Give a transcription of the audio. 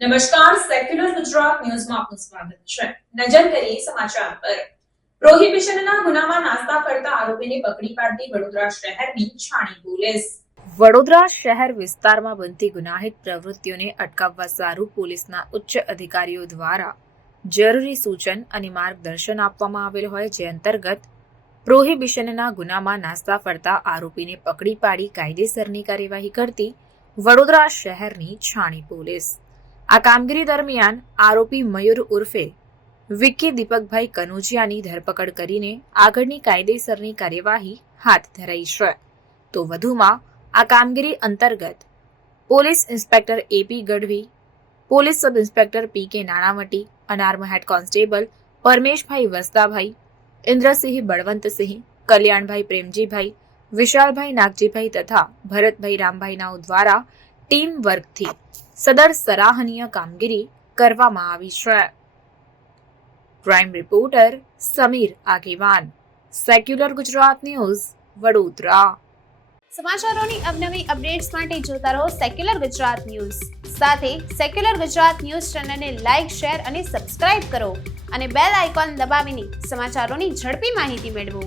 નમસ્કાર સેક્યુલર ગુજરાત ન્યૂઝમાં આપનું સ્વાગત છે. નજર કરીએ સમાચાર પર. પ્રોહિબિશનના ગુનામાં નાસ્તા કરતા આરોપીને પકડી પાડતી વડોદરા શહેરની છાણી પોલીસ. વડોદરા શહેર વિસ્તારમાં બનતી ગુનાહિત પ્રવૃત્તિઓને અટકાવવા સારું પોલીસના ઉચ્ચ અધિકારીઓ દ્વારા જરૂરી સૂચન અને માર્ગદર્શન આપવામાં આવેલ હોય જે અંતર્ગત પ્રોહિબિશનના ગુનામાં નાસ્તા ફરતા આરોપીને પકડી પાડી કાયદેસરની કાર્યવાહી કરતી વડોદરા શહેરની છાણી પોલીસ. આ કામગીરી દરમિયાન આરોપી મયુર ઉર્ફે વિકી દીપકભાઈ કનોજિયાની ધરપકડ કરીને આગળની કાયદેસરની કાર્યવાહી હાથ ધરાઈ છે. તો વધુમાં, આ કામગીરી અંતર્ગત police inspector AP Gadhvi, police sub inspector P K Nanavati unarmed head constable Parmeshbhai Vastabhai, Indrasinh Balvantsinh, Kalyanbhai Premjibhai, Vishalbhai Nagjibhai તથા ભરતભાઈ રામભાઈ નાઓ દ્વારા ટીમ વર્કથી સદર સરાહનીય કામગીરી કરવામાં આવી છે. Crime reporter Samir Agewan. Secular Gujarat news Vadodara. સમાચારોની અવનવી અપડેટ્સ માટે જોતા રહો સેક્યુલર ગુજરાત ન્યૂઝ સાથે સેક્યુલર ગુજરાત ન્યૂઝ ચેનલને લાઇક શેર અને સબસ્ક્રાઇબ કરો અને બેલ આઇકોન દબાવીને સમાચારોની ઝડપી માહિતી મેળવો.